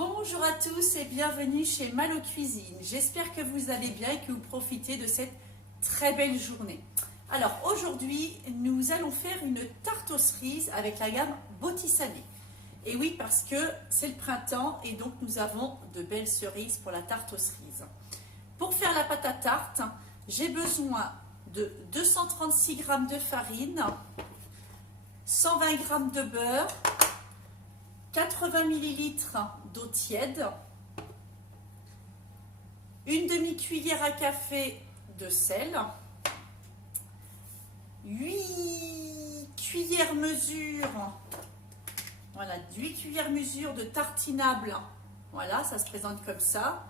Bonjour à tous et bienvenue chez Malo Cuisine. J'espère que vous allez bien et que vous profitez de cette très belle journée. Alors aujourd'hui, nous allons faire une tarte aux cerises avec la gamme Botticelli. Et oui, parce que c'est le printemps et donc nous avons de belles cerises pour la tarte aux cerises. Pour faire la pâte à tarte, j'ai besoin de 236 g de farine, 120 g de beurre, 80 ml d'eau tiède, une demi-cuillère à café de sel, 8 cuillères mesure, voilà, 8 cuillères mesure de tartinable, voilà, ça se présente comme ça,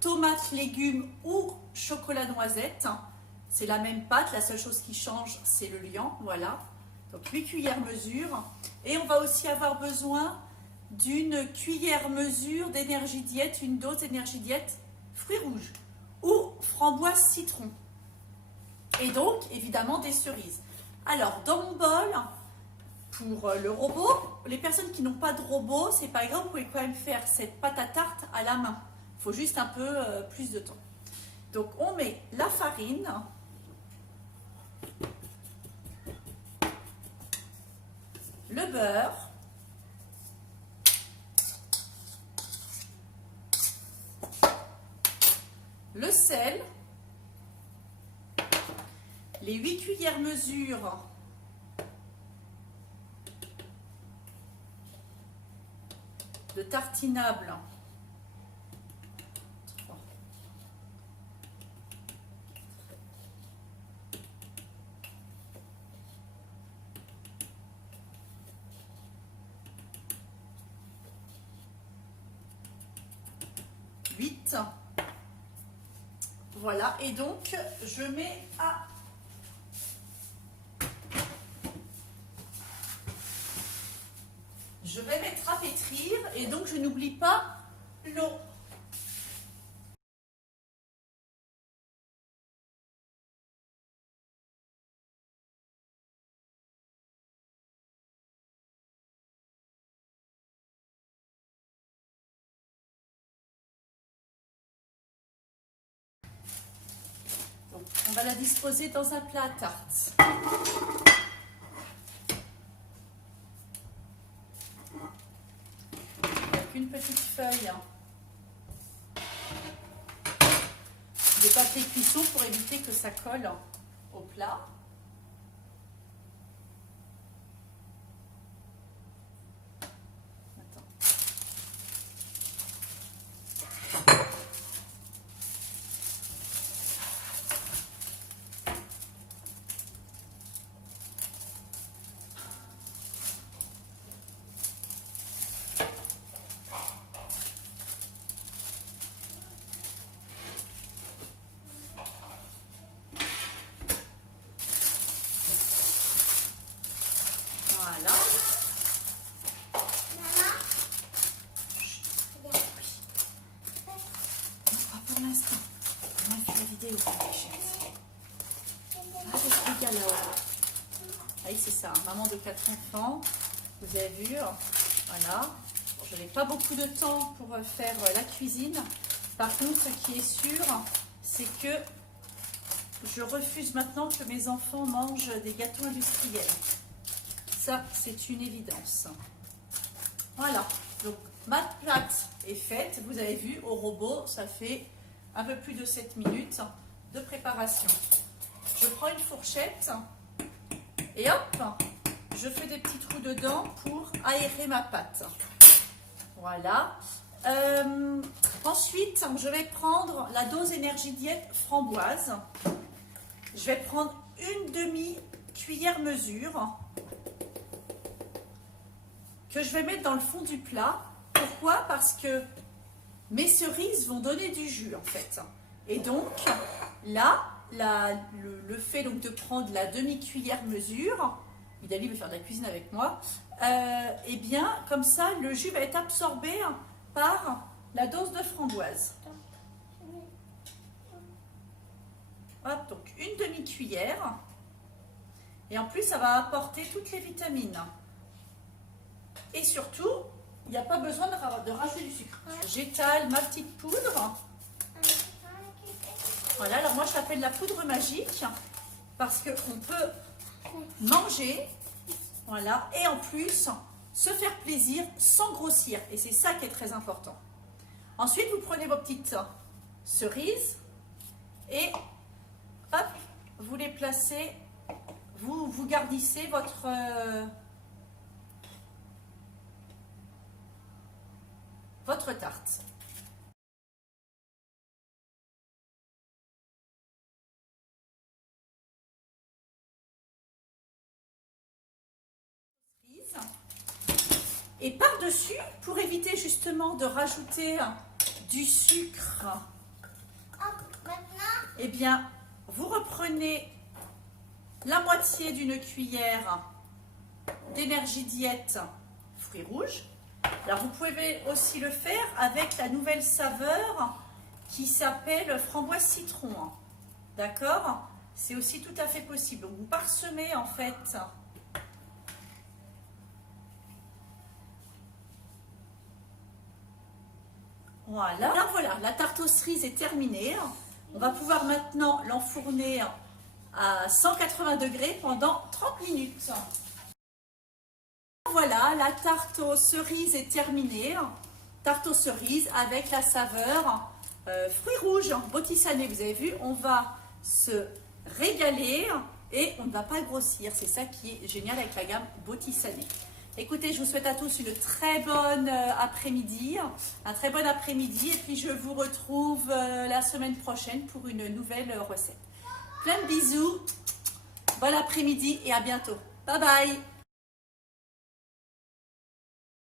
tomates, légumes ou chocolat noisette, c'est la même pâte, la seule chose qui change c'est le liant, voilà. Donc 8 cuillères mesure. Et on va aussi avoir besoin d'une cuillère mesure d'énergie diète, une dose d'énergie diète fruits rouges ou framboise citron. Et donc évidemment des cerises. Alors dans mon bol, pour le robot, les personnes qui n'ont pas de robot, c'est pas grave, vous pouvez quand même faire cette pâte à tarte à la main. Il faut juste un peu plus de temps. Donc on met la farine. Le beurre, le sel, les 8 cuillères mesure de tartinable, voilà, et donc je mets à je vais mettre à pétrir et donc je n'oublie pas l'eau. Donc, on va la disposer dans un plat à tarte. Avec une petite feuille de papier cuisson pour éviter que ça colle au plat. Voilà. Pas pour l'instant. On va faire la vidéo pour les chaises. Ah, je suis là. Ah oui, c'est ça. Maman de 4 enfants. Vous avez vu. Voilà. Je n'avais pas beaucoup de temps pour faire la cuisine. Par contre, ce qui est sûr, c'est que je refuse maintenant que mes enfants mangent des gâteaux industriels. Ça, c'est une évidence. Voilà, donc ma pâte est faite. Vous avez vu, au robot, ça fait un peu plus de 7 minutes de préparation. Je prends une fourchette et hop, je fais des petits trous dedans pour aérer ma pâte. Voilà. Ensuite, je vais prendre la dose énergie diète framboise. Je vais prendre une demi-cuillère mesure que je vais mettre dans le fond du plat. Pourquoi? Parce que mes cerises vont donner du jus en fait. Et donc là, le fait donc de prendre la demi-cuillère mesure, Idali veut faire de la cuisine avec moi, et bien comme ça le jus va être absorbé par la dose de framboise. Hop, donc une demi-cuillère. Et en plus ça va apporter toutes les vitamines. Et surtout, il n'y a pas besoin de rajouter du sucre. J'étale ma petite poudre. Voilà, alors moi je l'appelle la poudre magique parce qu'on peut manger, voilà, et en plus se faire plaisir sans grossir. Et c'est ça qui est très important. Ensuite, vous prenez vos petites cerises et hop, vous les placez, vous garnissez votre tarte. Et par-dessus, pour éviter justement de rajouter du sucre, eh bien, vous reprenez la moitié d'une cuillère d'énergie diète fruits rouges. Alors, vous pouvez aussi le faire avec la nouvelle saveur qui s'appelle framboise citron. D'accord? C'est aussi tout à fait possible. Donc, vous parsemez en fait voilà. Alors voilà, la tarte aux cerises est terminée. On va pouvoir maintenant l'enfourner à 180 degrés pendant 30 minutes. Voilà, la tarte aux cerises est terminée. Tarte aux cerises avec la saveur fruits rouges, bottisané. Vous avez vu, on va se régaler et on ne va pas grossir. C'est ça qui est génial avec la gamme bottisané. Écoutez, je vous souhaite à tous une très bonne après-midi, un très bon après-midi, et puis je vous retrouve la semaine prochaine pour une nouvelle recette. Plein de bisous, bon après-midi et à bientôt. Bye bye.